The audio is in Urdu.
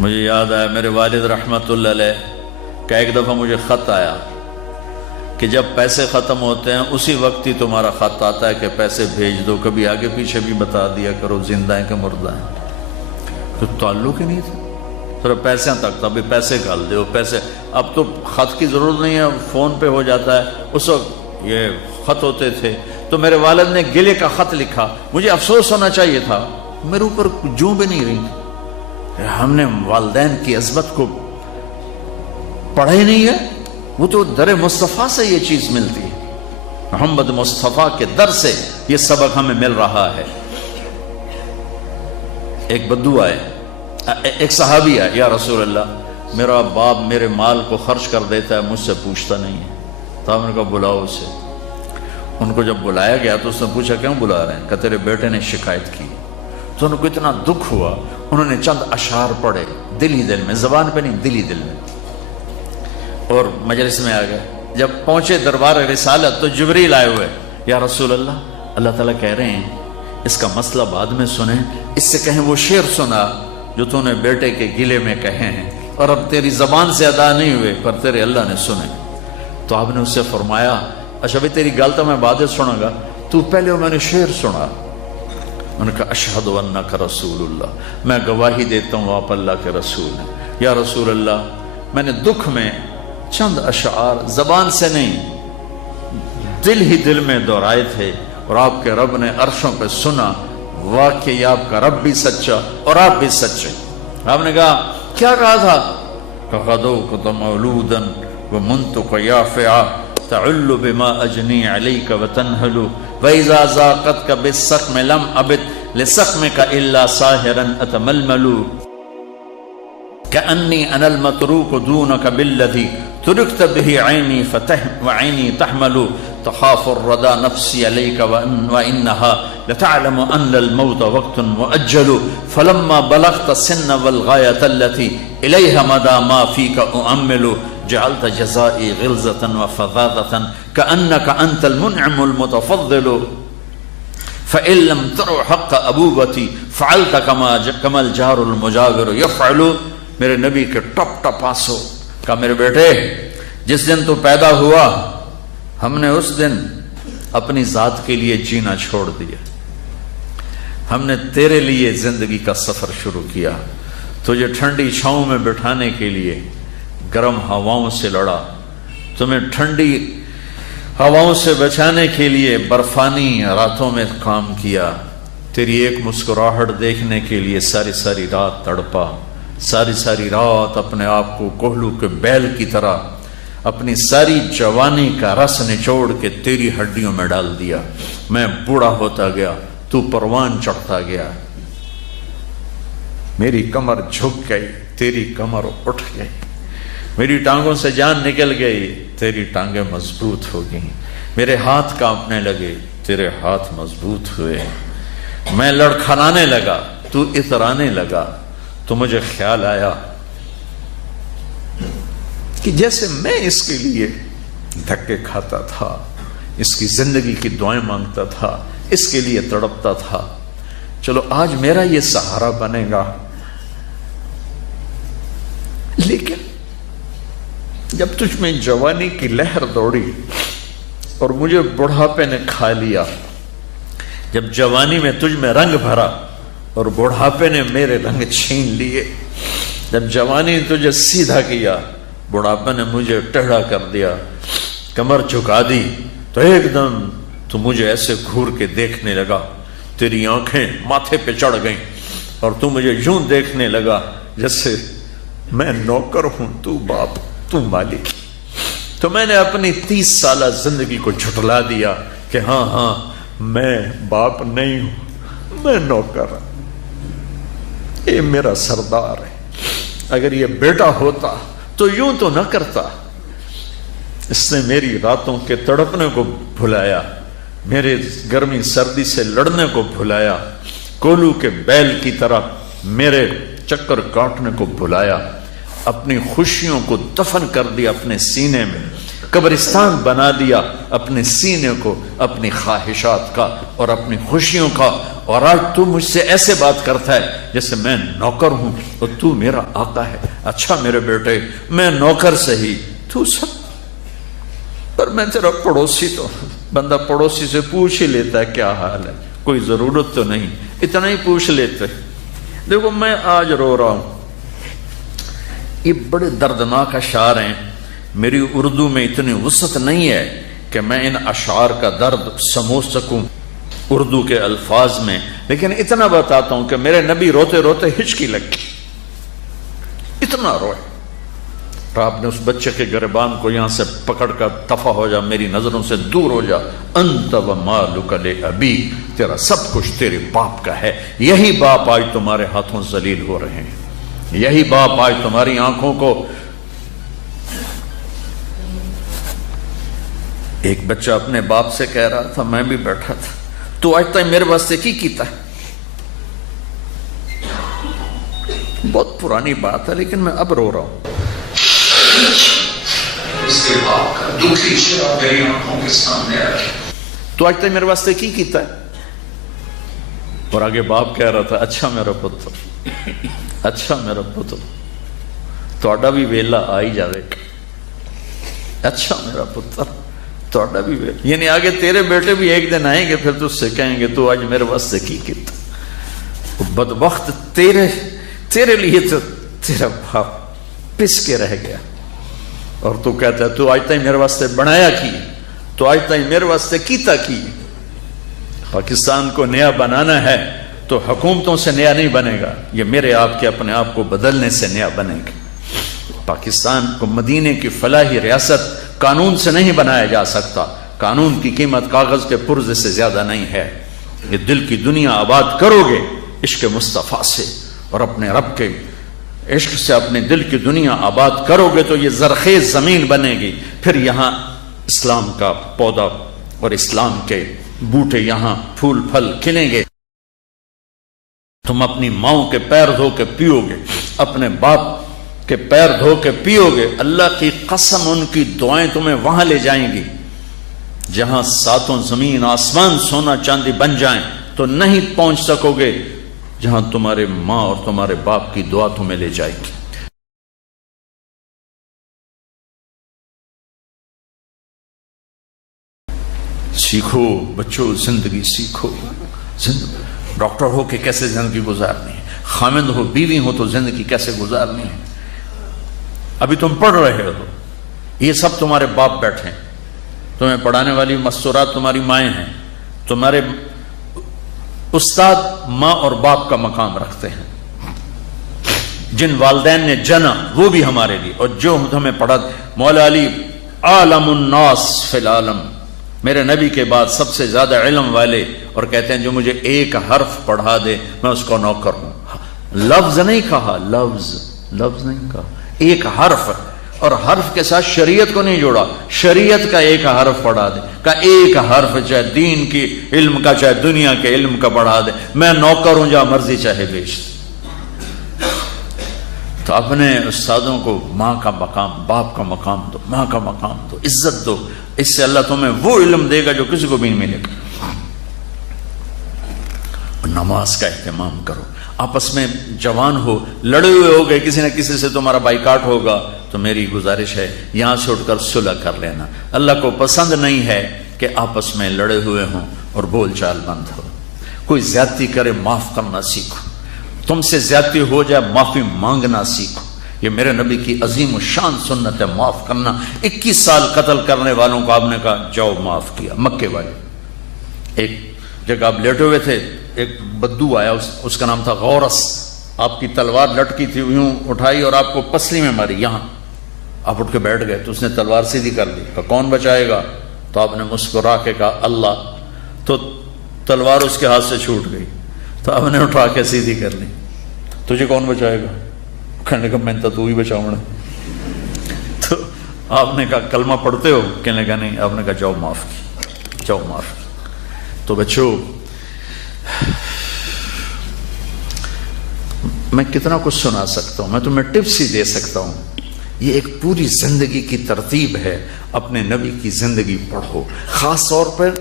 مجھے یاد آیا میرے والد رحمت اللہ علیہ کا ایک دفعہ مجھے خط آیا کہ جب پیسے ختم ہوتے ہیں اسی وقت ہی تمہارا خط آتا ہے کہ پیسے بھیج دو، کبھی آگے پیچھے بھی بتا دیا کرو زندہ ہیں کہ مردہ ہیں۔ تو تعلق ہی نہیں تھا، صرف پیسے تک تھا، بھی پیسے ڈال دو پیسے۔ اب تو خط کی ضرورت نہیں ہے، فون پہ ہو جاتا ہے، اس وقت یہ خط ہوتے تھے۔ تو میرے والد نے گلے کا خط لکھا، مجھے افسوس ہونا چاہیے تھا، میرے اوپر جوں بھی نہیں رہی۔ ہم نے والدین کی عظمت کو پڑھا ہی نہیں ہے، وہ تو در مصطفیٰ سے یہ چیز ملتی ہے، محمد مصطفیٰ کے در سے یہ سبق ہمیں مل رہا ہے۔ ایک بدو آئے، ایک صحابی آئے، یا رسول اللہ میرا باپ میرے مال کو خرچ کر دیتا ہے، مجھ سے پوچھتا نہیں ہے۔ تو ہم نے کہا بلاؤ اسے۔ ان کو جب بلایا گیا تو اس نے پوچھا کیوں بلا رہے ہیں؟ کہ تیرے بیٹے نے شکایت کی۔ تو ان کو اتنا دکھ ہوا، انہوں نے چند اشعار پڑھے دل ہی دل میں، زبان پہ نہیں، دل ہی دل میں، اور مجلس میں آ گئے۔ جب پہنچے دربار رسالت تو جبریل آئے ہوئے، یا رسول اللہ اللہ تعالیٰ کہہ رہے ہیں اس کا مسئلہ بعد میں سنیں، اس سے کہیں وہ شعر سنا جو تو نے بیٹے کے گلے میں کہے ہیں، اور اب تیری زبان سے ادا نہیں ہوئے پر تیرے اللہ نے سنے۔ تو آپ نے اس سے فرمایا اچھا بھائی تیری گل تو میں بعد سنوں گا، تو پہلے میں نے شعر سنا۔ انہوں نے کہا اشہد انک رسول اللہ، میں گواہی دیتا ہوں آپ اللہ کے رسول ہیں۔ یا رسول اللہ میں نے دکھ میں چند اشعار زبان سے نہیں دل ہی دل میں دہرائے تھے، اور آپ کے رب نے عرشوں پہ سنا، واقعی آپ کا رب بھی سچا اور آپ بھی سچے۔ آپ نے کہا کیا کہا تھا؟ غدوت مولودا ومنتک یافعا تعل بما اجنی علیک وتنہل وإذا ذاقتک بالسقم لم ابت لسقمک الا ساہرا اتململ کأنی انا المتروک دونک بالذی ترکت به عینی وعینی تحمل تخاف الردى نفسی علیک وإنها لتعلم ان الموت وقت مؤجل فلما بلغت السن والغایة التي الیها مدى ما فیک اؤمل جعلت جزائی غلظة وفظاظة كأنك أنت المنعم المتفضل فإن لم تروا حق أبوبتي فعلت كما الجار المجاور يفعل۔ میرے نبی کے ٹپ ٹپ آنسو، کہا میرے بیٹے جس دن تو پیدا ہوا ہم نے اس دن اپنی ذات کے لیے جینا چھوڑ دیا، ہم نے تیرے لیے زندگی کا سفر شروع کیا، تجھے ٹھنڈی چھاؤں میں بٹھانے کے لیے گرم ہواؤں سے لڑا، تمہیں ٹھنڈی ہواؤں سے بچانے کے لیے برفانی راتوں میں کام کیا، تیری ایک مسکراہٹ دیکھنے کے لیے ساری ساری رات تڑپا، ساری ساری رات اپنے آپ کو کوہلو کے بیل کی طرح اپنی ساری جوانی کا رس نچوڑ کے تیری ہڈیوں میں ڈال دیا۔ میں بوڑھا ہوتا گیا، تو پروان چڑھتا گیا، میری کمر جھک گئی، تیری کمر اٹھ گئی، میری ٹانگوں سے جان نکل گئی، تیری ٹانگیں مضبوط ہو گئیں، میرے ہاتھ کانپنے لگے، تیرے ہاتھ مضبوط ہوئے، میں لڑکھڑانے لگا، تو اترانے لگا، تو مجھے خیال آیا کہ جیسے میں اس کے لیے دھکے کھاتا تھا، اس کی زندگی کی دعائیں مانگتا تھا، اس کے لیے تڑپتا تھا، چلو آج میرا یہ سہارا بنے گا۔ لیکن جب تجھ میں جوانی کی لہر دوڑی اور مجھے بڑھاپے نے کھا لیا، جب جوانی میں تجھ میں رنگ بھرا اور بڑھاپے نے میرے رنگ چھین لیے، جب جوانی نے تجھے سیدھا کیا، بڑھاپے نے مجھے ٹیڑھا کر دیا، کمر جھکا دی، تو ایک دم تو مجھے ایسے گھور کے دیکھنے لگا، تیری آنکھیں ماتھے پہ چڑھ گئیں اور تو مجھے یوں دیکھنے لگا جیسے میں نوکر ہوں تو باپ، تو مالک۔ تو میں نے اپنی 30 سالہ زندگی کو جھٹلا دیا کہ ہاں میں باپ نہیں ہوں، میں نوکر ہوں، یہ میرا سردار ہے، اگر یہ بیٹا ہوتا تو یوں تو نہ کرتا۔ اس نے میری راتوں کے تڑپنے کو بھلایا، میرے گرمی سردی سے لڑنے کو بھلایا، کولو کے بیل کی طرح میرے چکر کاٹنے کو بھلایا، اپنی خوشیوں کو دفن کر دیا اپنے سینے میں، قبرستان بنا دیا اپنے سینے کو، اپنی خواہشات کا اور اپنی خوشیوں کا اور آج تو مجھ سے ایسے بات کرتا ہے جیسے میں نوکر ہوں اور تو میرا آقا ہے. اچھا میرے بیٹے، میں نوکر صحیح، تو سب، پر میں تیرا پڑوسی، تو بندہ پڑوسی سے پوچھ ہی لیتا ہے کیا حال ہے، کوئی ضرورت تو نہیں، اتنا ہی پوچھ لیتے. دیکھو میں آج رو رہا ہوں، یہ بڑے دردناک اشعار ہیں. میری اردو میں اتنی وسعت نہیں ہے کہ میں ان اشعار کا درد سمجھ سکوں اردو کے الفاظ میں، لیکن اتنا بتاتا ہوں کہ میرے نبی روتے روتے ہچکی لگی، اتنا روئے. اور آپ نے اس بچے کے گریبان کو یہاں سے پکڑ کر دفع ہو جا، میری نظروں سے دور ہو جا. انت و مالک لابی، تیرا سب کچھ تیرے باپ کا ہے. یہی باپ آج تمہارے ہاتھوں ذلیل ہو رہے ہیں، یہی باپ آج تمہاری آنکھوں کو. ایک بچہ اپنے باپ سے کہہ رہا تھا، میں بھی بیٹھا تھا، تو آج تک میرے واسطے کی کیتا ہے. بہت پرانی بات ہے لیکن میں اب رو رہا ہوں. اس کے باپ کا دکھی چہرہ میری آنکھوں کے سامنے آ رہا ہے، تو آج تک میرے واسطے کی کیتا ہے. اور آگے باپ کہہ رہا تھا، اچھا میرا پتر، اچھا میرا پتر، تہاڈا بھی ویلا آ ہی جاوے گا. اچھا میرا پتر، تہاڈا بھی ویلا، یعنی آگے تیرے بیٹے بھی ایک دن آئیں گے، پھر تجھ سے کہیں گے تو آج میرے واسطے کی کیتا. بدبخت، تیرے لیے تو تیرا باپ پس کے رہ گیا، اور تو کہتا ہے تو آج تک میرے واسطے بنایا کی، تو آج تک میرے واسطے کیتا کی. پاکستان کو نیا بنانا ہے تو حکومتوں سے نیا نہیں بنے گا، یہ میرے آپ کے اپنے آپ کو بدلنے سے نیا بنے گا. پاکستان کو مدینے کی فلاحی ریاست قانون سے نہیں بنایا جا سکتا. قانون کی قیمت کاغذ کے پرزے سے زیادہ نہیں ہے. یہ دل کی دنیا آباد کرو گے عشق مصطفیٰ سے، اور اپنے رب کے عشق سے اپنے دل کی دنیا آباد کرو گے تو یہ زرخیز زمین بنے گی. پھر یہاں اسلام کا پودا اور اسلام کے بوٹے یہاں پھول پھل کھلیں گے. تم اپنی ماؤں کے پیر دھو کے پیو گے، اپنے باپ کے پیر دھو کے پیو گے. اللہ کی قسم ان کی دعائیں تمہیں وہاں لے جائیں گی جہاں ساتوں زمین آسمان سونا چاندی بن جائیں تو نہیں پہنچ سکو گے جہاں تمہارے ماں اور تمہارے باپ کی دعا تمہیں لے جائے گی. سیکھو بچوں، زندگی سیکھو. ڈاکٹر ہو کہ کیسے زندگی گزارنی ہے، خامند ہو بیوی ہو تو زندگی کیسے گزارنی ہے. ابھی تم پڑھ رہے ہو، یہ سب تمہارے باپ بیٹھے ہیں، تمہیں پڑھانے والی مستورات تمہاری مائیں ہیں. تمہارے استاد ماں اور باپ کا مقام رکھتے ہیں. جن والدین نے جنا وہ بھی ہمارے لیے، اور جو ہمیں پڑھا. مولا علی عالم الناس فی العالم، میرے نبی کے بعد سب سے زیادہ علم والے، اور کہتے ہیں جو مجھے ایک حرف پڑھا دے میں اس کو نوکر ہوں. لفظ نہیں کہا، لفظ نہیں کہا، ایک حرف، اور حرف کے ساتھ شریعت کو نہیں جوڑا. شریعت کا ایک حرف پڑھا دے، کا ایک حرف، چاہے دین کی علم کا چاہے دنیا کے علم کا پڑھا دے، میں نوکر ہوں، جہاں مرضی چاہے بیچ. تو اپنے استادوں کو ماں کا مقام، باپ کا مقام دو، ماں کا مقام دو، عزت دو. اس سے اللہ تمہیں وہ علم دے گا جو کسی کو بھی نہیں ملے گا. نماز کا اہتمام کرو. آپس میں جوان ہو، لڑے ہوئے ہو گئے، کسی نہ کسی سے تمہارا بائیکاٹ ہوگا، تو میری گزارش ہے یہاں سے اٹھ کر صلح کر لینا. اللہ کو پسند نہیں ہے کہ آپس میں لڑے ہوئے ہوں اور بول چال بند ہو. کوئی زیادتی کرے معاف کرنا سیکھو. تم سے زیادتی ہو جائے معافی مانگنا سیکھو. یہ میرے نبی کی عظیم و شان سنت ہے، معاف کرنا. 21 سال قتل کرنے والوں کو آپ نے کہا جاؤ معاف کیا. مکے والے ایک جگہ آپ لیٹے ہوئے تھے، ایک بدو آیا، اس کا نام تھا غورس. آپ کی تلوار لٹکی تھی، یوں اٹھائی اور آپ کو پسلی میں ماری. یہاں آپ اٹھ کے بیٹھ گئے تو اس نے تلوار سیدھی کر دی. کہا کون بچائے گا؟ تو آپ نے مسکرا کے کہا اللہ. تو تلوار اس کے ہاتھ سے چھوٹ گئی. تو آپ نے اٹھا کے سیدھی کر لی. تجھے کون بچائے گا؟ کہنے کا میں تو ہی بچاؤں. تو آپ نے کہا کلمہ پڑھتے ہو؟ کہنے کا نہیں. آپ نے کہا جاؤ معاف کی، جاؤ معاف کی. تو بچوں، میں کتنا کچھ سنا سکتا ہوں، میں تمہیں ٹپس ہی دے سکتا ہوں. یہ ایک پوری زندگی کی ترتیب ہے. اپنے نبی کی زندگی پڑھو، خاص طور پر